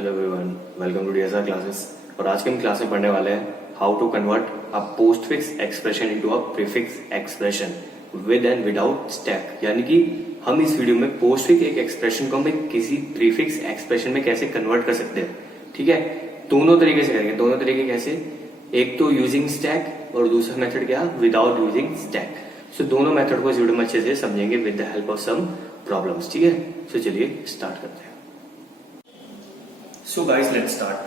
Hello everyone, welcome to DSR classes. और आज के हम क्लास में पढ़ने वाले हैं how to convert a postfix expression into a prefix expression with and without stack. यानी कि हम इस वीडियो में पोस्टफिक्स एक एक्सप्रेशन को हम किसी प्रीफिक्स एक्सप्रेशन में कैसे कन्वर्ट कर सकते हैं। ठीक है, दोनों तरीके से करेंगे। दोनों तरीके कैसे? एक तो यूजिंग स्टैक और दूसरा मेथड क्या, विदाउट यूजिंग स्टैक। सो दोनों मेथड को इस वीडियो में अच्छे से समझेंगे with the help of some problems. ठीक है, सो चलिए स्टार्ट करते हैं। So guys, let's start.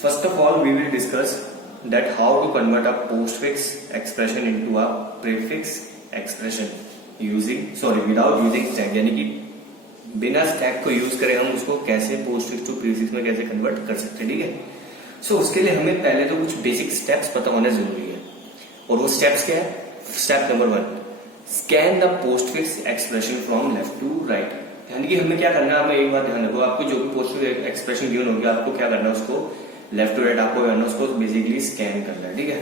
First of all, we will discuss that how to convert a postfix expression into a prefix expression without using stack। यानी कि बिना stack को use करें हम उसको कैसे पोस्टफिक्स टू प्रीफिक्स में कैसे कन्वर्ट कर सकते हैं। ठीक है, सो उसके लिए हमें पहले तो कुछ बेसिक स्टेप्स पता होना जरूरी है। और वो स्टेप्स क्या है? Step number 1, scan the postfix expression from left to right. यानी कि हमें क्या करना है, हमें एक बात ध्यान रखो, आपको जो भी पोस्टफिक्स एक्सप्रेशन गिवन होगी आपको क्या करना है, उसको लेफ्ट टू राइट आपको करना है, उसको बेसिकली स्कैन करना है। ठीक है,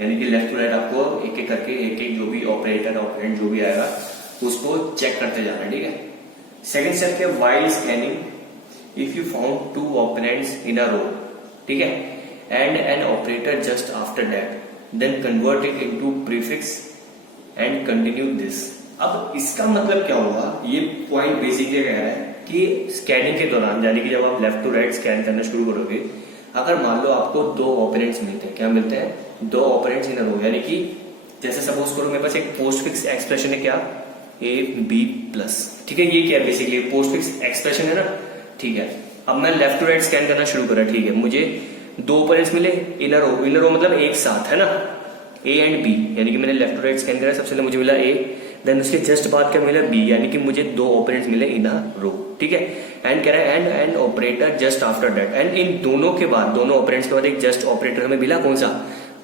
यानी कि लेफ्ट टू राइट आपको एक एक करके एक जो भी ऑपरेटर ऑपरेंड जो भी आएगा उसको चेक करते जाना है। ठीक है, सेकेंड स्टेप क्या, while scanning if you found 2 operands in a row, ठीक है, and an operator just after that then convert it into prefix and continue this. अब इसका मतलब क्या होगा, ये पॉइंट बेसिकली कह रहा है कि स्कैनिंग के दौरान, यानी कि जब आप लेफ्ट टू राइट स्कैन करना शुरू करोगे, अगर मान लो आपको 2 ऑपरेंड्स मिलते हैं, क्या मिलते हैं, 2 ऑपरेंड्स इन अ रो, यानी कि जैसे सपोज करो मेरे पास एक पोस्टफिक्स एक्सप्रेशन है, क्या, ए बी प्लस। ठीक है, ये क्या है, बेसिकली पोस्टफिक्स एक्सप्रेशन है ना। ठीक है, अब मैं लेफ्ट टू राइट स्कैन करना शुरू करा। ठीक है, मुझे 2 ऑपरेंड्स मिले इन अ रो मतलब एक साथ है ना, ए एंड बी, यानी कि मैंने लेफ्ट टू राइट स्कैन करा, सबसे पहले मुझे मिला ए, देन उसके जस्ट बाद क्या मिला, बी, यानी कि मुझे 2 ऑपरेंड्स मिले इन अ रो। ठीक है, एंड कह रहा है and operator just after that, and in दोनों के बाद, दोनों ऑपरेंड्स के बाद एक जस्ट ऑपरेटर हमें मिला, कौन सा,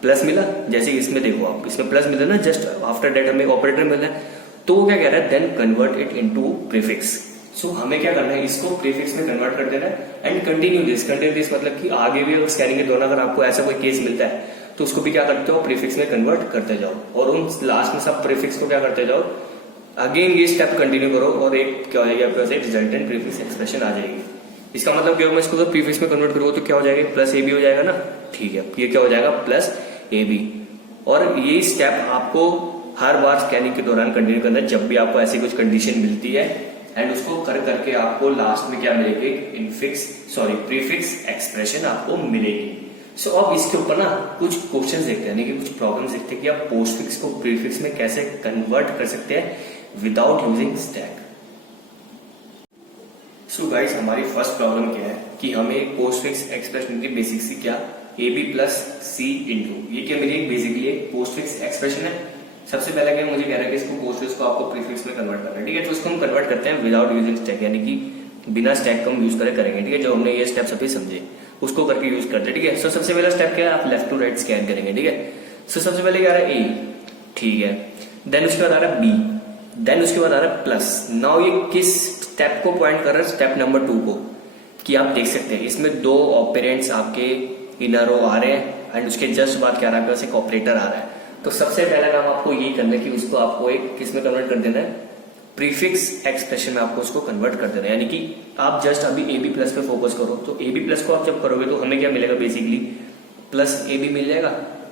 प्लस मिला। जैसे इसमें देखो आप, इसमें प्लस मिला ना, जस्ट आफ्टर दैट हमें ऑपरेटर मिला है, तो वो क्या कह रहा है, then convert it into prefix. So हमें क्या करना है, इसको प्रीफिक्स में कन्वर्ट कर देना है एंड कंटिन्यू दिस मतलब कि आगे भी स्कैनिंग के दौरान अगर आपको ऐसा कोई केस मिलता है तो उसको भी क्या करते हो, प्रीफिक्स में कन्वर्ट करते जाओ, और उन लास्ट में सब प्रीफिक्स को क्या करते जाओ, अगेन ये स्टेप कंटिन्यू करो, और एक क्या हो जाएगी आपके पास, एक रिजल्टेंट प्रीफिक्स एक्सप्रेशन आ जाएगी। इसका मतलब क्या होगा, मैं इसको तो प्रीफिक्स में कन्वर्ट करूंगा तो क्या हो जाएगा, प्लस ए बी हो जाएगा ना। ठीक है, ये क्या हो जाएगा, प्लस ए बी। और ये स्टेप आपको हर बार स्कैनिंग के दौरान कंटिन्यू करना है, जब भी आपको ऐसी कुछ कंडीशन मिलती है, एंड उसको कर करके आपको लास्ट में क्या मिलेगी, प्रीफिक्स एक्सप्रेशन आपको मिलेगी। सो अब इसके ऊपर ना कुछ क्वेश्चन देखते हैं, यानी कि कुछ प्रॉब्लम्स देखते हैं कि आप पोस्टफिक्स को प्रीफिक्स में कैसे कन्वर्ट कर सकते हैं without using stack. So guys, हमारी फर्स्ट प्रॉब्लम क्या है कि हमें पोस्टफिक्स एक्सप्रेशन की बेसिक सी क्या, A B plus C into, ये क्या मेरी बेसिकली एक पोस्टफिक्स एक्सप्रेशन है। सबसे पहले क्या मुझे कह रहा है कि इसको पोस्टफिक्स को आपको प्रीफिक्स में कन्वर्ट करना है। ठीक है, तो इसको हम कन्वर्ट करते हैं विदाउट यूजिंग स्टैक, यानी कि बिना स्टैक का हम यूज करेंगे। ठीक है, जो हमने ये स्टेप्स अभी समझे उसको करके यूज करते हैं। ठीक है, सो सबसे पहला स्टेप क्या है, आप लेफ्ट टू राइट स्कैन करेंगे। ठीक है, सो सबसे पहले क्या आ रहा है, ए, ठीक है, देन उसके बाद आ रहा है बी, देन उसके बाद आ रहा है प्लस। नाउ ये किस स्टेप को पॉइंट कर रहा है, स्टेप नंबर 2 को, कि आप देख सकते हैं इसमें 2 ऑपरेंड्स आपके इन अ रो आ रहे हैं, एंड उसके जस्ट बाद क्या आ रहा है, एक ऑपरेटर आ रहा है। तो सबसे पहला काम आपको ये करना है कि उसको आपको एक किस में कन्वर्ट कर देना है, प्रीफिक्स एक्सप्रेशन में आपको उसको कन्वर्ट कर देना है। यानी कि आप जस्ट अभी ए बी प्लस पे फोकस करो, तो ए बी प्लस को आप जब करोगे तो हमें क्या मिलेगा, बेसिकली प्लस ए बी मिल जाएगा,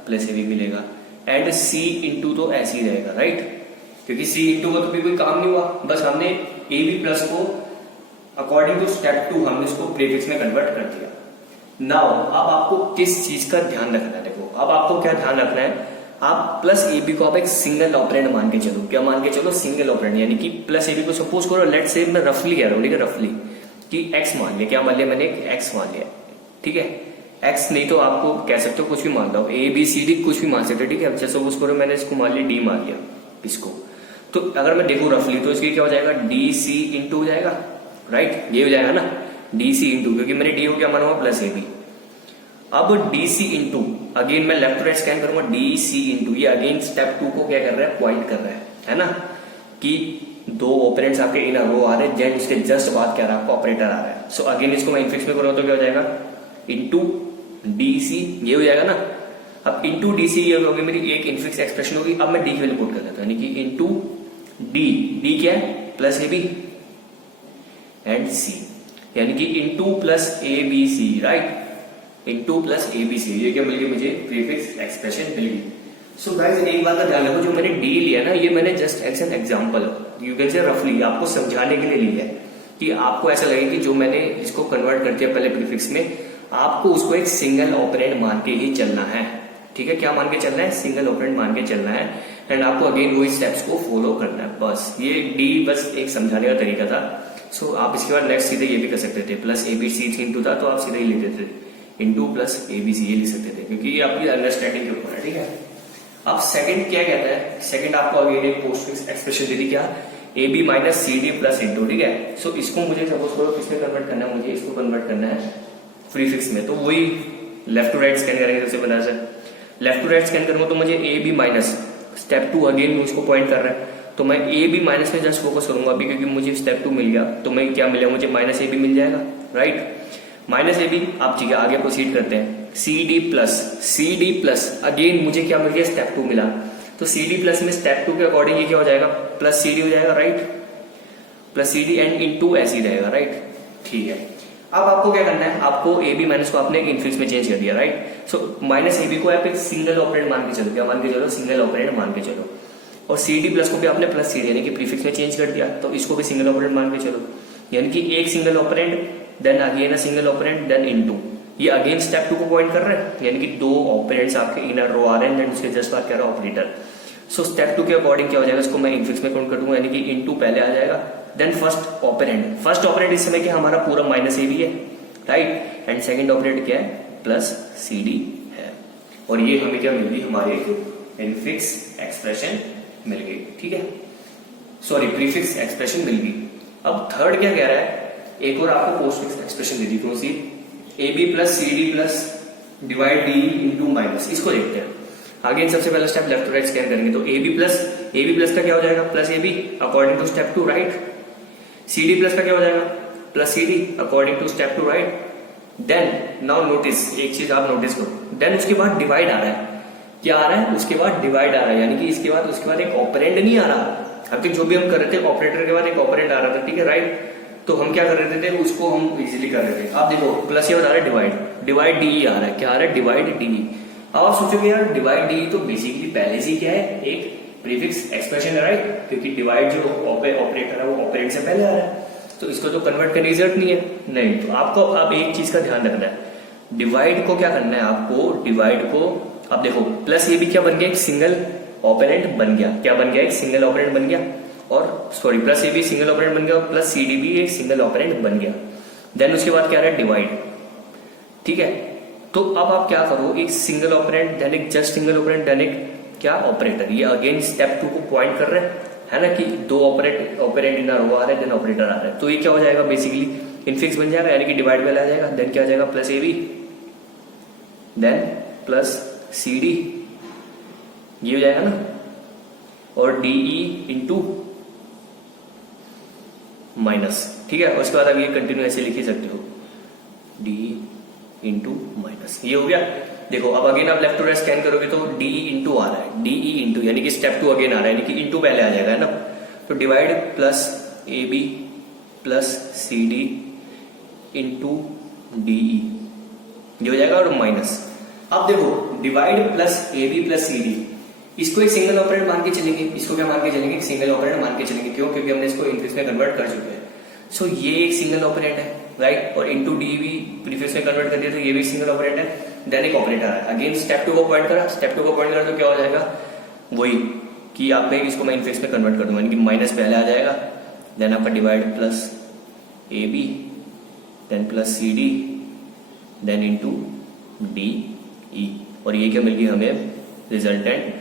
प्लस ए बी मिलेगा, एंड सी इंटू तो ऐसे ही रहेगा, राइट, क्योंकि सी इंटू का तो भी कोई काम नहीं हुआ, बस हमने ए बी प्लस को अकॉर्डिंग टू स्टेप 2 हमने उसको प्रीफिक्स में कन्वर्ट कर दिया। नाउ अब आपको किस चीज का ध्यान रखना है, देखो अब आपको क्या ध्यान रखना है, आप प्लस ए बी को आप एक सिंगल ऑपरेंड मान के चलो, क्या मान के चलो, सिंगल ऑपरेंड, यानी कि प्लस ए बी को सपोज करो, लेट से मैं रफली कह रहा हूँ, ठीक है, रफली कि एक्स मान लिया, क्या मान लिया मैंने, एक एक्स मान लिया। ठीक है, एक्स नहीं तो आपको कह सकते हो कुछ भी मान लो, ए बी सी डी कुछ भी मान सकते हो। ठीक है, जैसे सपोज करो मैंने इसको मान लिया डी मान लिया इसको, तो अगर मैं देखूं रफली तो इसकी क्या हो जाएगा, डी सी इंटू हो जाएगा, राइट, ये हो जाएगा ना, डी सी इंटू, क्योंकि मैंने डी को क्या माना हुआ, प्लस ए बी। अब डी सी इंटू, अगेन मैं लेफ्ट राइट स्कैन करूंगा, डी सी इंटू, ये अगेन स्टेप 2 को क्या कर रहा है, पॉइंट कर रहा है ना, कि 2 ऑपरेंड्स आपके इन अ रो आ रहे हैं, जेन उसके जस्ट बाद क्या आ रहा है, आपका ऑपरेटर आ रहा है। सो अगेन इसको मैं इनफिक्स में करूंगा तो क्या हो जाएगा, इंटू डी सी, ये हो जाएगा ना। अब इंटू डी सी ये होगी मेरी एक इनफिक्स एक्सप्रेशन होगी। अब मैं डी की वैल्यू पुट कर देता हूं, यानी कि इंटू डी, डी क्या है, plus A B and C. यानी कि into plus A B C, right, into plus A B C, ये क्या मिल गई मुझे, प्रीफिक्स एक्सप्रेशन मिल गई। सो गाइस एक बात का ध्यान रखो, जो मैंने डी लिया ना, ये मैंने just as an example, you can say रफली आपको समझाने के लिए लिया है, कि आपको ऐसा लगे कि जो मैंने इसको कन्वर्ट कर दिया पहले प्रीफिक्स में, आपको उसको एक सिंगल ऑपरेंड मान के ही चलना है। ठीक है, क्या मान के चलना है, सिंगल ऑपरेंड मान के चलना है, एंड आपको अगेन वही स्टेप्स को फॉलो करना है। बस ये डी बस एक समझाने का तरीका था। सो आप इसके बाद नेक्स्ट सीधे ये भी कर सकते थे, plus A B C into था, तो आप सीधे ही लिख देते थे into plus A B C, ये लिख सकते थे, क्योंकि ये आपकी अंडरस्टैंडिंग के ऊपर है। ठीक है, अब सेकंड क्या कहता है, सेकंड आपको अगेन एक पोस्टफिक्स एक्सप्रेशन दे दी, क्या, A B minus C D plus into. ठीक है, सो इसको मुझे सपोज करो किसमें कन्वर्ट करना है, मुझे इसको कन्वर्ट करना है प्रीफिक्स में, तो वही लेफ्ट टू राइट स्कैन करेंगे सबसे बना से, लेफ्ट टू राइट स्कैन करूंगा तो मुझे A B minus, step 2 again उसको पॉइंट कर रहा है, तो मैं ए बी माइनस में जस्ट फोकस करूंगा अभी, क्योंकि मुझे स्टेप 2 मिल गया, तो मैं क्या मिलेगा मुझे, माइनस ए बी मिल जाएगा, राइट, माइनस ए बी। आप ठीक है आगे प्रोसीड करते हैं, सी डी प्लस अगेन मुझे क्या मिल गया, स्टेप 2 मिला, तो सी डी प्लस में स्टेप 2 के अकॉर्डिंग ये क्या हो जाएगा, प्लस सी डी हो जाएगा, right, plus C D and into ऐसे ही रहेगा, राइट। ठीक है, अब आपको क्या करना है, आपको ए बी माइनस को आपने इनफिक्स में चेंज कर दिया, right, so minus A B को आप एक सिंगल ऑपरेंड मान के चलो, क्या मान के चलो, सिंगल ऑपरेंड मान के चलो, और सी डी प्लस को भी आपने प्लस सी डी यानी कि प्रीफिक्स में चेंज कर दिया, तो इसको भी सिंगल ऑपरेंड मान के चलो, यानी कि एक single operand then again a single operand then into, ये अगेन स्टेप 2 को पॉइंट कर रहे हैं, यानी कि 2 ऑपरेंड्स आपके इनर रो आ रहे हैं, देन उसके जस्ट बाद क्या रहा ऑपरेटर। सो स्टेप 2 के अकॉर्डिंग क्या हो जाएगा, इसको मैं इनफिक्स में काउंट कर दूंगा, यानी कि इनटू पहले आ जाएगा, देन फर्स्ट ऑपरेंड इस समय क्या हमारा पूरा माइनस ए बी है, राइट, एंड सेकंड ऑपरेंड क्या है, प्लस सी डी है, और ये हमें क्या मिल गई, हमारे इनफिक्स एक्सप्रेशन मिल गई। ठीक है, सॉरी प्रीफिक्स एक्सप्रेशन मिल गई। अब थर्ड क्या कह रहा है, एक और आपको पोस्टफिक्स एक्सप्रेशन दे दी, कौन सी, A B plus C D plus divide D into minus, इसको देखते हैं। आगे सबसे पहला step left to right scan करेंगे, तो ए बी प्लस का क्या हो जाएगा, plus A B according to step 2, right, C D plus का क्या हो जाएगा, plus C D according to step 2, right. Then now notice, एक चीज आप नोटिस करो, देन उसके बाद डिवाइड आ रहा है, क्या आ रहा है, उसके बाद डिवाइड आ रहा है, यानी कि उसके बाद एक ऑपरेंड नहीं आ रहा, अभी जो भी हम कर रहे थे ऑपरेटर के बाद एक ऑपरेंड आ रहा था, ठीक है, राइट, तो हम क्या कर रहे थे, उसको हम इजीली कर रहे थे। आप देखो प्लस ये बता रहा है डिवाइड डी आ रहा है, क्या आ रहा है, डिवाइड डी। अब आप सोचोगे यार डिवाइड डी तो बेसिकली पहले से क्या है, एक प्रीफिक्स एक्सप्रेशन है, राइट, क्योंकि डिवाइड जो ऑपरेटर है वो ऑपरेंड से पहले आ रहा है, तो इसको तो कन्वर्ट करने की जरूरत नहीं है, नहीं। तो आपको अब एक चीज का ध्यान रखना है, डिवाइड को क्या करना है आपको, डिवाइड को अब देखो प्लस ये भी क्या बन गया, एक सिंगल ऑपरेंड बन गया, क्या बन गया, एक सिंगल ऑपरेंड बन गया, और सॉरी प्लस ए भी सिंगल ऑपरेंड बन गया, और प्लस सी डी भी एक सिंगल ऑपरेंड बन गया। देन उसके बाद क्या रहा है, डिवाइड, ठीक है। तो अब आप क्या करो, एक सिंगल ऑपरेंड देन एक जस्ट सिंगल ऑपरेंड देन एक क्या ऑपरेटर, ये अगेन स्टेप 2 को पॉइंट कर रहे हैं, है ना, कि 2 ऑपरेंड इन रो आ रहे हैं देन ऑपरेटर आ रहा है, तो ये क्या हो जाएगा, बेसिकली इनफिक्स बन जाएगा, यानी कि डिवाइड में आ जाएगा, देन क्या हो जाएगा, plus A B then plus C D, ये हो जाएगा ना, और डी ई इंटू माइनस, ठीक है। उसके बाद अब ये कंटिन्यू ऐसे लिख ही सकते हो, डी इंटू माइनस, ये हो गया। देखो अब अगेन आप लेफ्ट टू राइट स्कैन करोगे तो डी इंटू आ रहा है, डी ई इंटू, यानी कि स्टेप 2 अगेन आ रहा है, यानी कि इंटू पहले आ जाएगा, है ना, तो divide plus A B plus C D into D E, ये हो जाएगा, और माइनस। अब देखो divide plus A B plus C D, इसको एक सिंगल ऑपरेंड मान के चलेंगे, इसको क्या मान के चलेंगे, एक सिंगल ऑपरेंड मान के चलेंगे, क्यों, क्योंकि हमने इसको इनफिक्स में कन्वर्ट कर चुके हैं। सो ये एक सिंगल ऑपरेंड है, राइट, और इनटू डी भी प्रीफिक्स में कन्वर्ट कर दिया, तो ये भी सिंगल ऑपरेंड है, देन एक ऑपरेटर है, अगेन स्टेप 2 को पॉइंट करा, स्टेप 2 को पॉइंट करा तो क्या हो जाएगा, वही कि आप इसको मैं इनफिक्स में कन्वर्ट कर दूंगा, यानी कि माइनस पहले आ जाएगा, देन आपका divide plus A B then plus C D then into D E, और ये क्या मिल गई हमें, रिजल्टेंट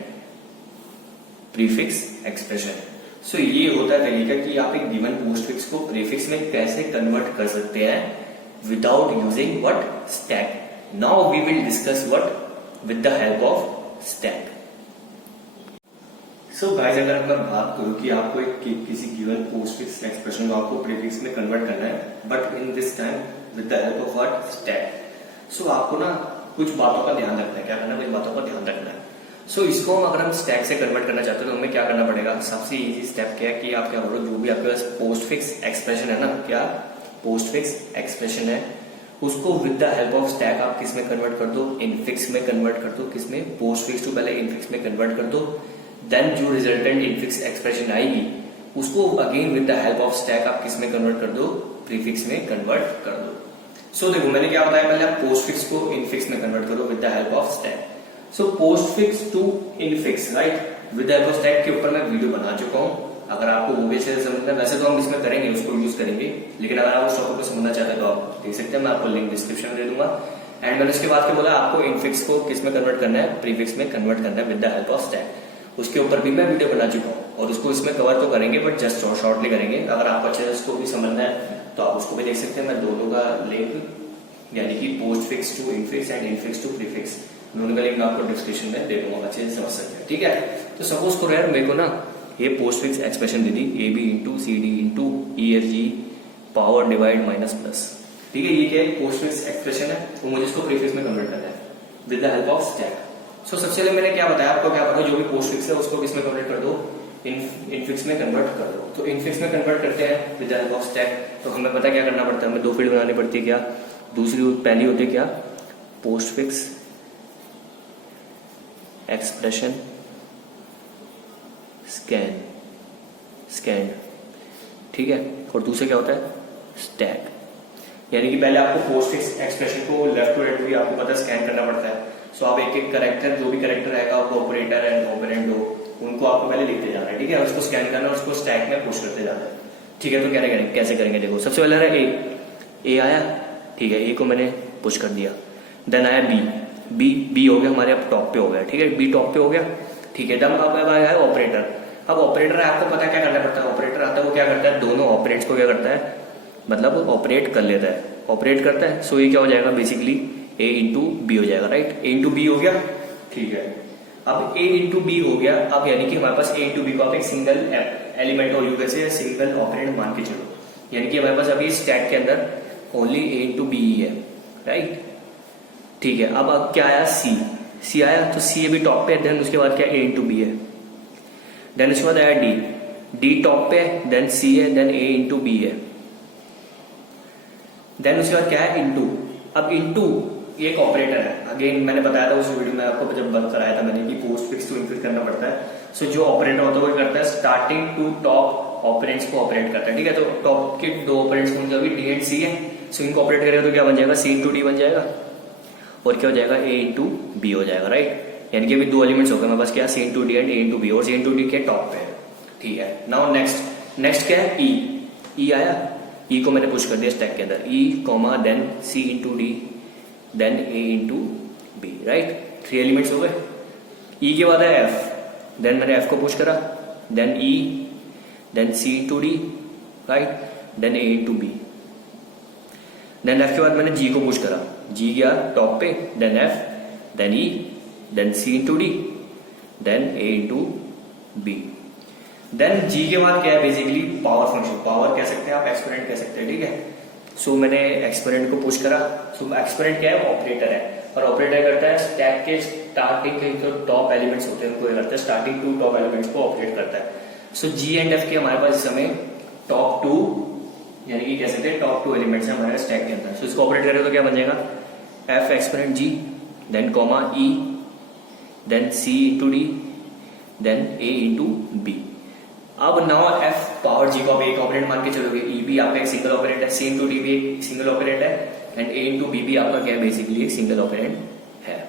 प्रीफिक्स एक्सप्रेशन। सो ये होता है तरीका कि आप एक गिवन पोस्टफिक्स को प्रीफिक्स में कैसे कन्वर्ट कर सकते हैं without using what, stack. Now we will discuss what with the help of stack. So guys, अगर मैं बात करूं कि आपको एक किसी गिवन पोस्टफिक्स एक्सप्रेशन को आपको प्रीफिक्स में कन्वर्ट करना है, but in this time with the help of what, stack. So आपको ना कुछ बातों का ध्यान रखना है, क्या करना है, कुछ बातों का ध्यान रखना है। सो इसको अगर हम स्टैक से कन्वर्ट करना चाहते हैं तो हमें क्या करना पड़ेगा, सबसे इजी स्टेप क्या है कि आप क्या करो, जो भी आपके पास पोस्टफिक्स एक्सप्रेशन है ना, क्या पोस्ट फिक्स एक्सप्रेशन है उसको with the help of stack आप किस में कन्वर्ट कर दो, इनफिक्स में कन्वर्ट कर दो, किसमें, पोस्ट फिक्स टू पहले इनफिक्स में कन्वर्ट कर दो, देन जो रिजल्टेंट इनफिक्स एक्सप्रेशन आएगी उसको again with the help of stack आप किस में कन्वर्ट कर दो, प्रीफिक्स में कन्वर्ट कर दो। सो देखो मैंने क्या बताया, पहले आप पोस्ट फिक्स को इनफिक्स में कन्वर्ट करो with the help of stack. So postfix to infix right with the help of stack के ऊपर मैं वीडियो बना चुका हूं, अगर आपको वो भी अच्छे से समझना है, वैसे तो हम इसमें करेंगे उसको यूज करेंगे, लेकिन अगर आप उस टॉपिक को समझना चाहते हैं तो आप देख सकते हैं, मैं आपको लिंक डिस्क्रिप्शन में दे दूंगा। एंड मैंने उसके बाद क्या बोला, आपको इनफिक्स को किस में कन्वर्ट करना है, प्रीफिक्स में कन्वर्ट करना है with the help of stack. उसके ऊपर भी मैं वीडियो बना चुका हूँ और उसको इसमें कवर तो करेंगे बट जस्ट शॉर्टली करेंगे। अगर आपको अच्छे से उसको भी समझना है तो आप उसको भी देख सकते हैं, मैं दोनों का लिंक यानी कि postfix to infix and infix to prefix दोनों का लिंक मैं आपको डिस्क्रिप्शन में दे दूंगा, अच्छे से समझ सकते हैं। ठीक है, तो सपोज करो यार मेरे को ना ये पोस्ट फिक्स एक्सप्रेशन दे दी A B into C D into E F G power divide minus plus. ठीक है, ये क्या है, पोस्ट फिक्स एक्सप्रेशन है, तो मुझे इसको प्रीफिक्स में कन्वर्ट करना है with the help of stack. So सबसे पहले मैंने क्या बताया आपको, क्या बताया, जो भी पोस्ट फिक्स है उसको किसमें कन्वर्ट कर दो, इनफिक्स में कन्वर्ट कर दो। तो इनफिक्स में कन्वर्ट करते हैं with the help of stack, तो हमें पता क्या करना पड़ता है, हमें दो फील्ड बनानी पड़ती है। क्या दूसरी, पहली होती है क्या, पोस्ट फिक्स एक्सप्रेशन स्कैन, ठीक है, और दूसरा क्या होता है, स्टैक। यानी कि पहले आपको पोस्ट फिक्स एक्सप्रेशन को लेफ्ट टू राइट भी आपको पता है स्कैन करना पड़ता है। सो आप एक एक कैरेक्टर, जो भी कैरेक्टर रहेगा, आपको ऑपरेटर एंड ऑपरेंड हो, उनको आपको पहले लिखते जाना है। ठीक है, उसको स्कैन करना और उसको स्टैक में पुश करते जाना है। ठीक है, तो क्या करेंगे, कैसे करेंगे, देखो सबसे पहले रहा ए आया, ठीक है, ए को मैंने पुश कर दिया, देन आया बी हो गया हमारे, अब टॉप पे हो गया। ठीक है, बी टॉप पे हो गया, ठीक है, देन अब आया ऑपरेटर। अब ऑपरेटर है, आपको पता है क्या करना पड़ता है, ऑपरेटर आता है वो क्या करता है, दोनों ऑपरेंड्स को क्या करता है, मतलब ऑपरेट कर लेता है, ऑपरेट करता है। सो ये क्या हो जाएगा, बेसिकली ए इंटू बी हो जाएगा, राइट, ए इंटू बी हो गया। ठीक है, अब ए इंटू बी हो गया, अब यानी कि हमारे पास ए इंटू बी को आप एक सिंगल एलिमेंट और यूजर से सिंगल ऑपरेंड मान के चलो, यानी कि हमारे पास अभी स्टैक के अंदर ओनली ए इंटू बी ही है, राइट। ठीक है, अब क्या आया, सी आया, तो सी अभी टॉप पे है, देन उसके बाद क्या, ए इंटू बी है, देन उसके बाद आया डी टॉप पे है, देन सी है, देन ए इंटू बी है, देन उसके बाद क्या है, इंटू। अब इंटू ये एक ऑपरेटर है, अगेन मैंने बताया था उस वीडियो में आपको जब बंद कराया था मैंने कि पोस्ट फिक्स टू इनफिक्स करना पड़ता है। सो जो ऑपरेटर होता है वो करता है स्टार्टिंग टू टॉप ऑपरेंड्स को ऑपरेट करता है। ठीक है, तो टॉप के दो ऑपरेंड्स कौन से, डी एंड सी है, सो इनको ऑपरेट करेगा तो क्या बन जाएगा, सी इंटू डी बन जाएगा, और क्या हो जाएगा, ए इंटू बी हो जाएगा, राइट। यानी कि अभी दो एलिमेंट्स हो गए मेरे पास, क्या, C into D and A into B, और सी इंटू डी के टॉप पे है। ठीक है, नाउ नेक्स्ट क्या है, ई आया, ई को मैंने पुश कर दिया स्टैक के अंदर, ई कॉमा देन सी इंटू डी देन ए इंटू बी, राइट, 3 एलिमेंट्स हो गए। ई के बाद है एफ, देन मैंने एफ को पुश करा, देन ई, देन सी इंटू डी, राइट, देन ए इंटू बी, देन एफ के बाद मैंने जी को पुश करा, जी गया टॉप पे, then F, then E, then सी इंटू डी, देन ए इंटू बी। देन जी के बाद क्या है, बेसिकली पावर फंक्शन, पावर कह सकते हैं आप, एक्सपोनेंट कह सकते हैं। ठीक है, सो मैंने एक्सपोनेंट को पुश करा, सो एक्सपोनेंट क्या है, ऑपरेटर है, और ऑपरेटर करता है स्टैक के स्टार्टिंग के जो टॉप एलिमेंट्स होते हैं उनको करता है, स्टार्टिंग टू टॉप एलिमेंट्स को ऑपरेट करता है। सो जी एंड एफ के हमारे पास इस समय टॉप 2 यानी कि कह सकते हैं टॉप 2 एलिमेंट्स है हमारे स्टैक के अंदर। सो इसको ऑपरेट करें तो क्या बन जाएगा, एफ एक्सपोनेंट जी, देन कॉमा ई, देन सी इंटू डी, देन ए इंटू बी। अब नाउ एफ पावर जी को आप एक ऑपरेंड मान के चलोगे, ई भी आपका एक सिंगल ऑपरेंड है, सी इंटू डी भी एक सिंगल ऑपरेंड है, एंड ए इंटू बी भी आपका क्या है, बेसिकली एक सिंगल ऑपरेंड है।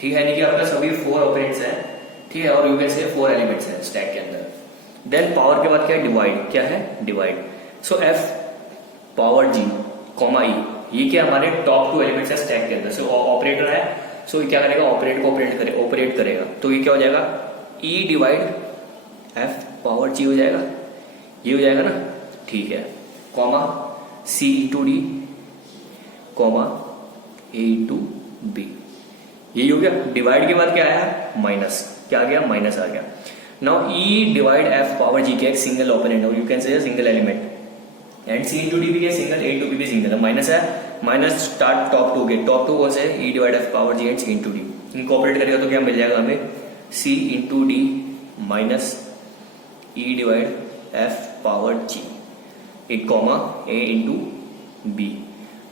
ठीक है, यानी कि आपका सभी 4 ऑपरेंड्स हैं। ठीक है, और यू कैन से 4 एलिमेंट्स हैं स्टैक के अंदर। देन पावर के बाद क्या है, डिवाइड, क्या है, डिवाइड। सो एफ पावर जी कॉमा ई, ये क्या हमारे टॉप 2 एलिमेंट्स है स्टैक के अंदर। सो ऑपरेटर है, सो क्या करेगा, ऑपरेट को ऑपरेट करेगा, तो ये क्या हो जाएगा, ई डिवाइड एफ पावर जी हो जाएगा, ये हो जाएगा ना। ठीक है, कॉमा सी इंटू डी, कॉमा ए इंटू बी, यही हो गया। डिवाइड के बाद क्या आया, माइनस, क्या आ गया, माइनस आ गया। Now E divide F power G के एक सिंगल ऑपरेंड है, you can say single element, and C into D भी क्या सिंगल, ए इंटू बी भी सिंगल है, माइनस है, माइनस स्टार्ट टॉप 2 के, टॉप 2 कौन से, E divide F power G and C into D, इनको ऑपरेट करेगा तो क्या मिल जाएगा हमें, C into D minus E divide F power जी, एक कॉमा ए इंटू बी।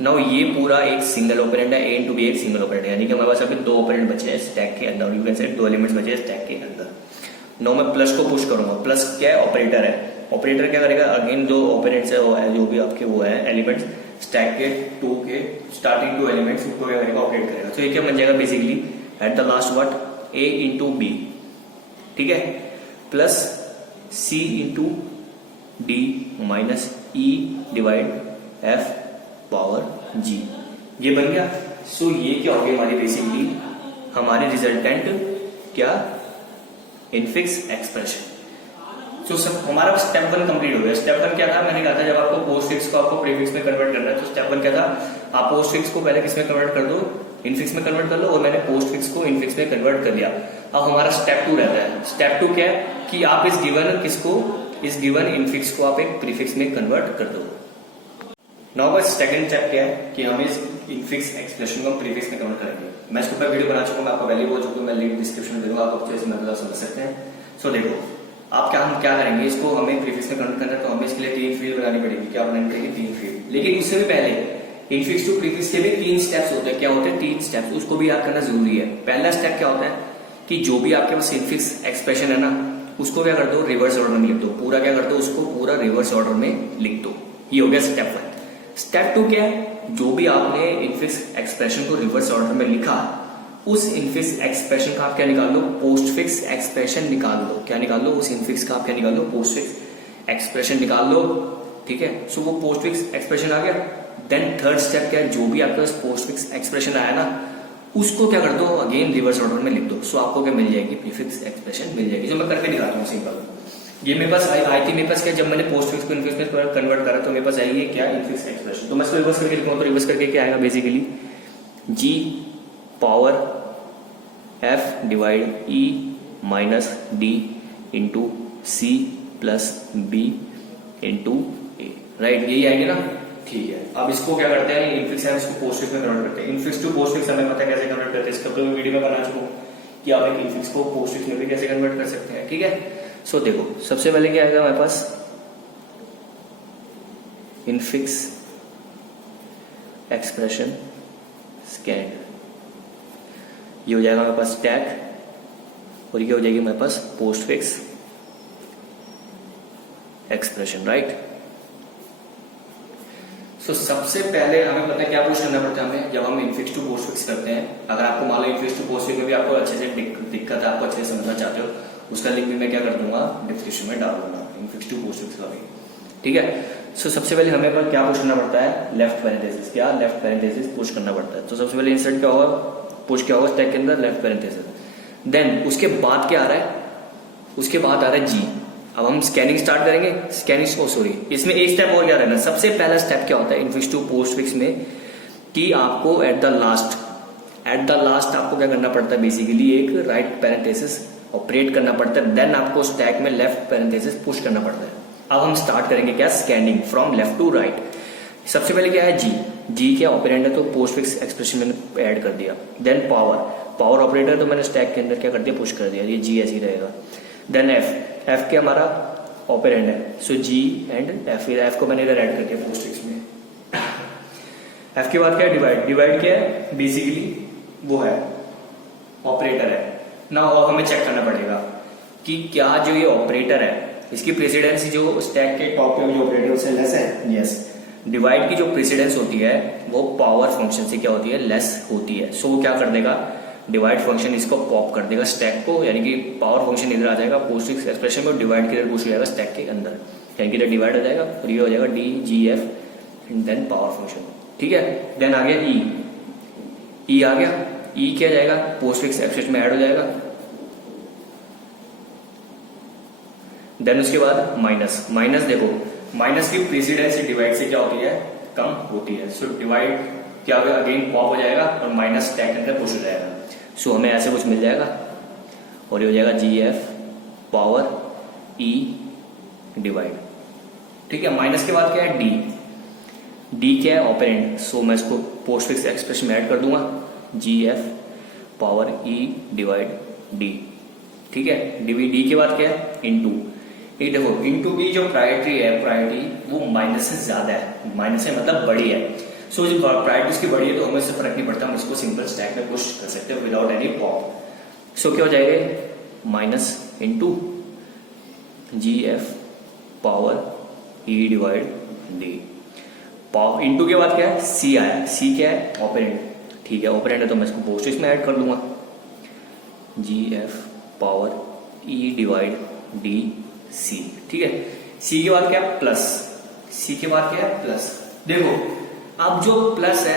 नाउ ये पूरा एक सिंगल ऑपरेंड है, ए इंटू बी एक सिंगल ऑपरेंड है, यानी कि हमारे पास अभी दो ऑपरेंड बचे हैं स्टैक के अंदर, यू कैन से दो एलिमेंट्स बचे हैं स्टैक के अंदर। नाउ मैं प्लस को पुश करूंगा, प्लस क्या है ऑपरेटर है, ऑपरेटर क्या करेगा अगेन दो ऑपरेंड्स है जो भी आपके वो है एलिमेंट्स स्टैक के टू के स्टार्टिंग टू एलिमेंट्स उनको क्या करेगा ऑपरेट करेगा। तो ये क्या बन जाएगा basically at the last what A into B, ठीक है, plus C into D minus E divide F power G, ये बन गया। सो ये क्या हो गया हमारी बेसिकली हमारे रिजल्टेंट क्या इनफिक्स एक्सप्रेशन। तो सब हमारा स्टेप वन कंप्लीट हो गया। स्टेप वन क्या था, मैंने कहा था जब आपको पोस्ट फिक्स को आपको प्रीफिक्स में कन्वर्ट करना है तो स्टेप वन क्या था, आप पोस्ट फिक्स को पहले किस में कन्वर्ट कर दो, इनफिक्स में कन्वर्ट कर लो, और मैंने पोस्ट फिक्स को इनफिक्स में कन्वर्ट कर दिया। अब हमारा स्टेप टू रहता है। स्टेप टू क्या है कि आप इस गिवन इनफिक्स को आप एक प्रीफिक्स में कन्वर्ट कर दो। नाउ बस सेकंड स्टेप क्या है कि हम इस इनफिक्स एक्सप्रेशन को प्रीफिक्स में कन्वर्ट करेंगे। मैं इसके ऊपर वीडियो बना चुका हूं, मैं आपको वैल्यू बोल चुका हूं, मैं लिंक डिस्क्रिप्शन में दे दूंगा, आप अच्छे से मतलब समझ सकते हैं। सो देखो आप हम क्या करेंगे, इसको हमें प्रीफिक्स में कन्वर्ट करना है तो हमें इसके लिए तीन फील्ड बनानी पड़ेगी। क्या बनानी पड़ेगी, तीन फील्ड। लेकिन उससे भी पहले इनफिक्स टू प्रीफिक्स के भी तीन स्टेप्स होते हैं। क्या होते हैं, तीन स्टेप्स, उसको भी याद करना जरूरी है। पहला स्टेप क्या होता है कि जो भी आपके पास इनफिक्स एक्सप्रेशन है ना उसको क्या कर दो, रिवर्स ऑर्डर में लिख दो। पूरा क्या कर दो, उसको पूरा रिवर्स ऑर्डर में लिख दो। ये हो गया स्टेप वन। स्टेप टू क्या है, जो भी आपने इनफिक्स एक्सप्रेशन को रिवर्स ऑर्डर में लिखा उस इनफिक्स एक्सप्रेशन का आप क्या निकाल लो, पोस्ट फिक्स एक्सप्रेशन निकाल लो। क्या निकाल लो, उस इनफिक्स का आप क्या निकाल लो, पोस्ट फिक्स एक्सप्रेशन निकाल लो, ठीक है। सो वो पोस्ट फिक्स एक्सप्रेशन आ गया। देन थर्ड स्टेप क्या है, जो भी आपके पास पोस्ट फिक्स एक्सप्रेशन आया ना उसको क्या कर दो, अगेन रिवर्स ऑर्डर में लिख दो। सो आपको क्या मिल जाएगी, प्रीफिक्स एक्सप्रेशन मिल जाएगी, जो मैं करके दिखाता हूँ सिंपल। ये मेरे पास आई थी, मेरे पास क्या, जब मैंने पोस्ट फिक्स को इनफिक्स में कन्वर्ट करा तो मेरे पास आई है क्या, इनफिक्स एक्सप्रेशन। तो मैं इसको रिवर्स करके लिखूंगा तो रिवर्स करके क्या आएगा basically, G power F divide E minus D into C plus B into A, right, यही आएगी ना, ठीक है। अब इसको क्या करते हैं, इनफिक्स है इसको पोस्ट फिक्स में कन्वर्ट करते हैं। इनफिक्स टू पोस्ट फिक्स हमें पता है कैसे कन्वर्ट करते हैं, इसका तो वीडियो में बना चुका हूं कि आप एक इनफिक्स को पोस्ट फिक्स में भी कैसे कन्वर्ट कर सकते हैं, ठीक है। सो देखो सबसे पहले क्या आएगा हमारे पास, इनफिक्स एक्सप्रेशन स्कैन, ये हो जाएगा हमारे पास स्टैक, और ये हो जाएगी हमारे पास पोस्ट फिक्स एक्सप्रेशन, राइट। सो सबसे पहले हमें पता है क्या पुश करना पड़ता है हमें जब हम इनफिक्स टू पोस्ट फिक्स करते हैं। अगर आपको मान लो इनफिक्स टू पोस्ट फिक्स में भी आपको अच्छे से दिक्कत है, आपको अच्छे से समझना चाहते हो, उसका लिंक भी मैं क्या कर दूंगा डिस्क्रिप्शन में डाल दूंगा, इनफिक्स टू पोस्ट फिक्स का भी, ठीक है। सो सबसे पहले हमें पर क्या पुश करना पड़ता है, लेफ्ट पैरेंथेसिस, क्या लेफ्ट पैरेंथेसिस पुश करना पड़ता है। तो सबसे पहले इंसर्ट क्या होगा, पुश क्या होगा स्टैक के अंदर, लेफ्ट पैरेंथेसिस। देन उसके बाद क्या आ रहा है, उसके बाद आ रहा है जी। अब हम स्कैनिंग स्टार्ट करेंगे, स्कैनिंग सॉरी इसमें एक स्टेप और क्या रहना, सबसे पहला स्टेप क्या होता है इनफिक्स टू पोस्ट फिक्स में कि आपको एट द लास्ट आपको क्या करना पड़ता है, बेसिकली एक राइट पैरेंथेसिस ऑपरेट करना पड़ता है। देन आपको स्टैक में लेफ्ट पैरेंथेसिस पुश करना पड़ता है। अब हम स्टार्ट करेंगे क्या, scanning from left to right. सबसे पहले क्या है, जी क्या ऑपरेंड है तो पोस्ट फिक्स एक्सप्रेशन मैंने ऐड कर दिया। देन पावर ऑपरेटर तो मैंने स्टैक के अंदर क्या कर दिया, पुश कर दिया, ये जी ऐसे ही रहेगा। देन एफ के हमारा ऑपरेंड है, सो जी एंड एफ को मैंने इधर ऐड कर दिया पोस्ट फिक्स में। एफ के बाद क्या है, डिवाइड क्या है, बेसिकली वो है ऑपरेटर है ना। और हमें चेक करना पड़ेगा कि क्या जो ये ऑपरेटर है इसकी प्रेसिडेंस जो स्टैक के टॉप पे जो ऑपरेटर उससे लेस है, यस। डिवाइड की जो प्रेसिडेंस होती है वो पावर फंक्शन से क्या होती है, लेस होती है। सो वो क्या कर देगा, डिवाइड फंक्शन इसको पॉप कर देगा स्टैक को, यानी कि पावर फंक्शन इधर आ जाएगा पोस्ट फिक्स एक्सप्रेशन में, डिवाइड के इधर पुश हो जाएगा स्टैक के अंदर, यानी कि इधर डिवाइड हो जाएगा और ये हो जाएगा D G F and then power function, ठीक है। देन आ गया ई आ गया, ई क्या जाएगा, पोस्ट फिक्स एक्सप्रेशन में ऐड हो जाएगा। देन उसके बाद माइनस देखो माइनस की प्रेसिडेंस डिवाइड से क्या होती है, कम होती है। सो डिवाइड क्या होगा, अगेन पॉप हो जाएगा और माइनस स्टैक के अंदर पुश हो जाएगा। सो हमें ऐसे कुछ मिल जाएगा और ये हो जाएगा जी एफ पावर ई डिवाइड, ठीक है। माइनस के बाद क्या है, डी क्या है, ऑपरेंड। सो मैं इसको पोस्ट फिक्स एक्सप्रेशन में ऐड कर दूंगा, G F power E divide D, ठीक है। डी के बाद क्या है, इनटू। ये देखो इनटू की जो प्रायोरिटी है, प्रायोरिटी वो माइनस से ज्यादा है, माइनस से मतलब बड़ी है। सो जो प्रायोरिटी उसकी बड़ी है तो हमें इससे फर्क नहीं पड़ता, हम इसको सिंपल स्टैक में पुश कर सकते हैं विदाउट एनी पॉप। सो क्या हो जाएगा, minus into G F power E divide D. Into के बाद क्या है, सी आया, सी क्या है, ऑपरेंड, ठीक है ऑपरेंड है तो मैं इसको पोस्टफिक्स में ऐड कर दूंगा, G F power E divide D C, ठीक है। सी के बाद क्या है, प्लस, सी के बाद क्या है, प्लस। देखो अब जो प्लस है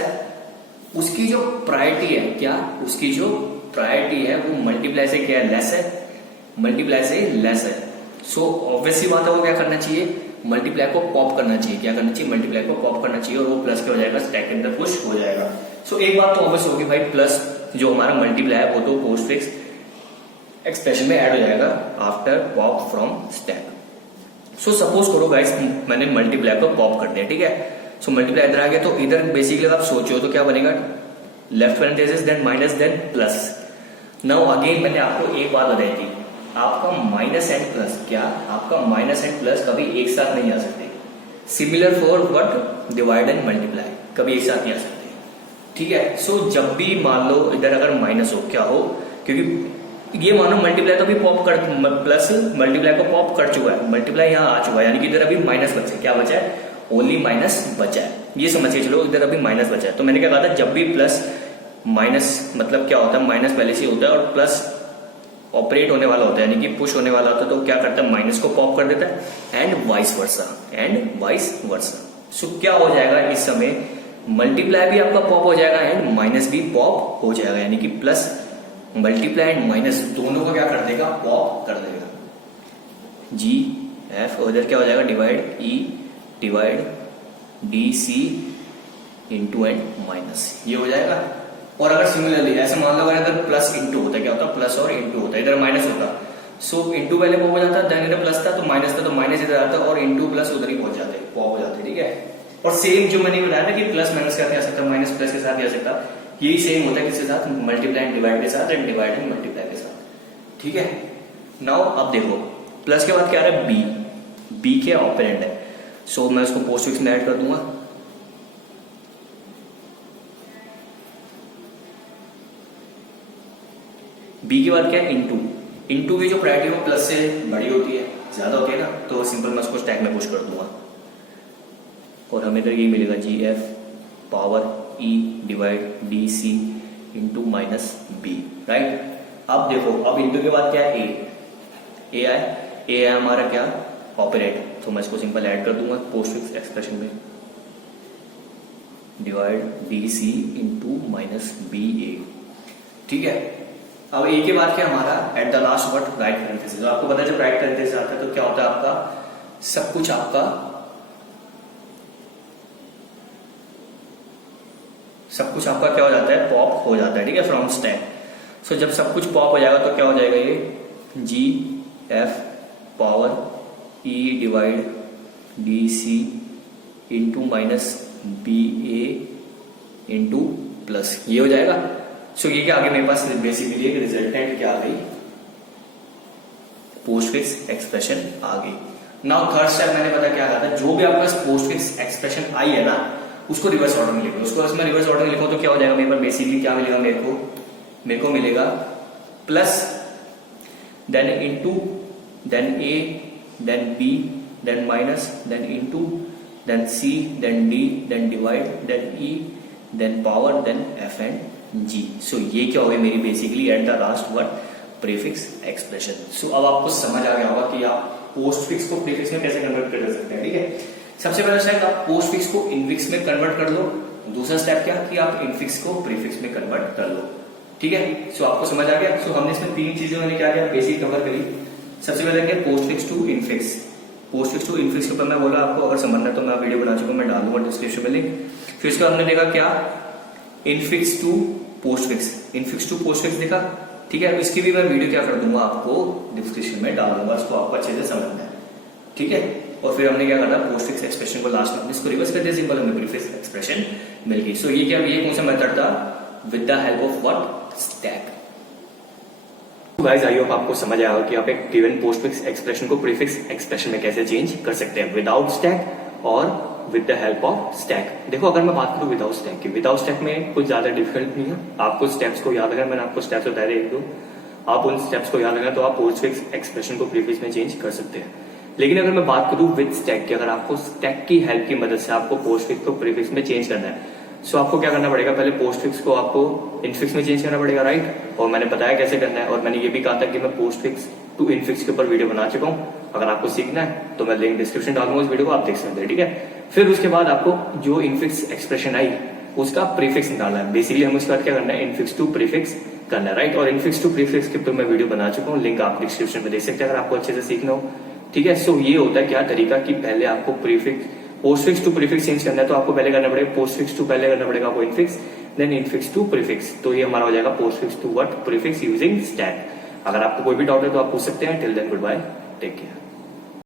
उसकी जो प्रायोरिटी है, क्या उसकी जो प्रायोरिटी है वो मल्टीप्लाई से क्या है, लेस है, मल्टीप्लाई से लेस है। सो ऑब्वियसली बात है वो क्या करना चाहिए, मल्टीप्लाई को पॉप करना चाहिए, क्या करना चाहिए, मल्टीप्लाई को पॉप करना चाहिए और वो प्लस क्या हो जाएगा, स्टैक के अंदर पुश हो जाएगा। सो एक बात तो ऑब्वियस होगी भाई, प्लस जो हमारा मल्टीप्लाई है वो तो पोस्टफिक्स एक्सप्रेशन में ऐड हो जाएगा after pop from stack. So suppose करो गाइस मैंने मल्टीप्लाई को पॉप कर दिया, ठीक है। सो मल्टीप्लाई इधर आ गया तो इधर बेसिकली आप सोचो तो क्या बनेगा, left parenthesis then minus then plus. Now again मैंने आपको एक बात बताई थी, आपका माइनस एंड प्लस, क्या आपका माइनस एंड प्लस कभी एक साथ नहीं आ सकते। Similar for what, divide and multiply, कभी एक साथ नहीं आ सकते, ठीक है। सो जब भी मान लो इधर अगर माइनस हो, क्या हो, क्योंकि ये मानो मल्टीप्लाई तो अभी पॉप कर, प्लस मल्टीप्लाई को पॉप कर चुका है, मल्टीप्लाई यहाँ आ चुका है, यानी कि इधर अभी माइनस बचा है, क्या बचा है, ओनली माइनस बचा है, ये समझ के चलो इधर अभी माइनस बचा है। तो मैंने क्या कहा था, जब भी प्लस माइनस मतलब क्या होता है, माइनस पहले से होता है और प्लस ऑपरेट होने वाला होता है, यानी कि पुश होने वाला होता है, तो क्या करता है, माइनस को पॉप कर देता है and vice versa, and vice versa. So क्या हो जाएगा इस समय, मल्टीप्लाई भी आपका पॉप हो जाएगा एंड माइनस भी पॉप हो जाएगा, यानी कि प्लस मल्टीप्लाई एंड माइनस दोनों को क्या कर देगा, पॉप कर देगा। जी एफ उधर क्या हो जाएगा, divide E divide D C into and minus, ये हो जाएगा। और अगर सिमिलरली ऐसे मान लो अगर इधर प्लस इंटू होता है, क्या होता है, प्लस और इंटू होता है, इधर माइनस होता, सो इंटू पहले पॉप हो जाता, देन इधर प्लस था तो माइनस था, तो माइनस इधर आता और इंटू प्लस उधर ही पहुंच जाते, पॉप हो जाते, ठीक है। और सेम जो मैंने बताया ना कि प्लस माइनस के साथ आ सकता, माइनस प्लस के साथ आ सकता, यही सेम होता है किसके साथ, मल्टीप्लाई एंड डिवाइड के साथ एंड डिवाइड एंड मल्टीप्लाई के साथ, ठीक है। नाउ अब देखो प्लस के बाद क्या आ रहा है, बी, बी के ऑपरेंड है, सो मैं उसको पोस्टफिक्स में ऐड कर दूंगा, बी के बाद क्या है, इंटू, इंटू की जो प्रायोरिटी वो प्लस से बड़ी होती है, ज्यादा होती है ना, तो सिंपल मैं उसको स्टैक में पुश कर दूंगा और हमें इधर ये मिलेगा, G F power E divide D C into minus B, right. अब देखो अब इंटू के बाद क्या है, ए आए, ए है हमारा क्या, ऑपरेट, तो मैं इसको सिंपल ऐड कर दूंगा पोस्टफिक्स एक्सप्रेशन में, divide D C into minus B A, ठीक है। अब ए के बाद क्या हमारा, at the last word right parenthesis. आपको पता है जब राइट पैरेंथेसिस आता है तो क्या होता है, आपका सब कुछ आपका क्या हो जाता है, पॉप हो जाता है, ठीक है, फ्रॉम स्टैक। सो जब सब कुछ पॉप हो जाएगा तो क्या हो जाएगा, ये G F power E divide D C into minus B A into plus, ये हो जाएगा। सो ये क्या आगे मेरे पास बेसिकली एक रिजल्टेंट क्या आ गई, पोस्टफिक्स एक्सप्रेशन आ गई। नाउ थर्ड स्टेप मैंने पता क्या कहा था, जो भी आपके पास पोस्टफिक्स एक्सप्रेशन आई है ना उसको रिवर्स ऑर्डर में लिखो, उसको मैं रिवर्स ऑर्डर में लिखो तो क्या हो जाएगा, मेरे पास बेसिकली क्या मिलेगा, मेरे को मिलेगा plus then into then A then B then minus then into then C then D then divide then E then power then F and G. So ये क्या हो गया मेरी basically at the last word prefix expression. So अब आपको समझ आ गया होगा कि आप पोस्टफिक्स को प्रीफिक्स में कैसे कन्वर्ट कर सकते हैं, ठीक है। सबसे पहला स्टेप आप पोस्टफिक्स को इनफिक्स में कन्वर्ट कर लो, दूसरा स्टेप क्या कि आप इनफिक्स को प्रीफिक्स में कन्वर्ट कर लो, ठीक है। सो आपको समझ आ गया। सो हमने इसमें तीन चीजें मैंने क्या किया, बेसिक कवर करी। सबसे पहले क्या, postfix to infix, postfix to infix के ऊपर मैं बोला आपको अगर समझना है तो मैं वीडियो बना चुका हूं, मैं डाल दूंगा डिस्क्रिप्शन में लिंक। फिर इसको हमने देखा क्या, infix to postfix, infix to postfix देखा, ठीक है। इसकी भी मैं वीडियो क्या कर दूंगा आपको डिस्क्रिप्शन में डाल दूंगा, उसको आपको अच्छे से समझना है, ठीक है। और फिर हमने क्या करना, पोस्टफिक्स एक्सप्रेशन को लास्ट में इसको रिवर्स कर दिया, सिंपल हमें प्रीफिक्स एक्सप्रेशन मिल गई। सो ये क्या, ये कौन सा मेथड था, with the help of what, stack. Guys I hope आपको समझ आया कि आप एक गिवन पोस्टफिक्स एक्सप्रेशन को प्रीफिक्स एक्सप्रेशन में कैसे चेंज कर सकते हैं विदाउट स्टैक और with the help of stack. देखो अगर मैं बात करूं विदाउट स्टैक की, विदाउट स्टैक में कुछ ज्यादा डिफिकल्ट नहीं है, आपको स्टेप्स को याद रखना, मैंने आपको स्टेप्स बताए थे एक दो, आप उन स्टेप्स को याद रखना तो आप पोस्टफिक्स एक्सप्रेशन को प्रीफिक्स में चेंज कर सकते हैं। लेकिन अगर मैं बात करूं विद स्टैक की, अगर आपको स्टैक की हेल्प की मदद से आपको पोस्टफिक्स को प्रीफिक्स में चेंज करना है, सो आपको क्या करना पड़ेगा, पहले पोस्टफिक्स को आपको इनफिक्स में चेंज करना पड़ेगा, राइट। और मैंने बताया कैसे करना है, और मैंने ये भी कहा था कि मैं पोस्टफिक्स टू इनफिक्स के ऊपर वीडियो बना चुका हूं, अगर आपको सीखना है तो मैं लिंक डिस्क्रिप्शन डालूंगा, उस वीडियो को आप देख सकते हैं, ठीक है। फिर उसके बाद आपको जो इनफिक्स एक्सप्रेशन आई उसका प्रीफिक्स निकालना है। बेसिकली हम उसके बाद क्या करना है, इनफिक्स टू प्रीफिक्स करना है, राइट। और इनफिक्स टू प्रीफिक्स के ऊपर मैं वीडियो बना चुका हूँ, लिंक आप डिस्क्रिप्शन में देख सकते हैं अगर आपको अच्छे से सीखना हो, ठीक है। सो ये होता है क्या तरीका कि पहले आपको prefix postfix to prefix change करना है तो आपको पहले करना पड़ेगा पोस्टफिक्स टू, पहले करना पड़ेगा आपको infix, then infix to prefix, तो ये हमारा हो जाएगा postfix to what prefix using stack. अगर आपको कोई भी डाउट है तो आप पूछ सकते हैं। Till then goodbye, take care.